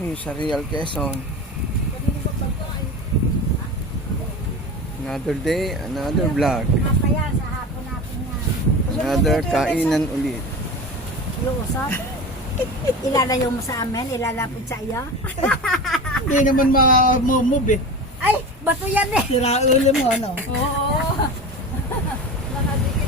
kami sa Real Quezon. Another day, another vlog. Mamaya sa hapon natin yan. Another kainan ulit. Yung usap. Ilalayo mo sa amin, ilalapit sa iyo. Hindi naman ma-move eh. Ay, bato yan eh. Sira ulo mo, ano? Oo. Nakadikit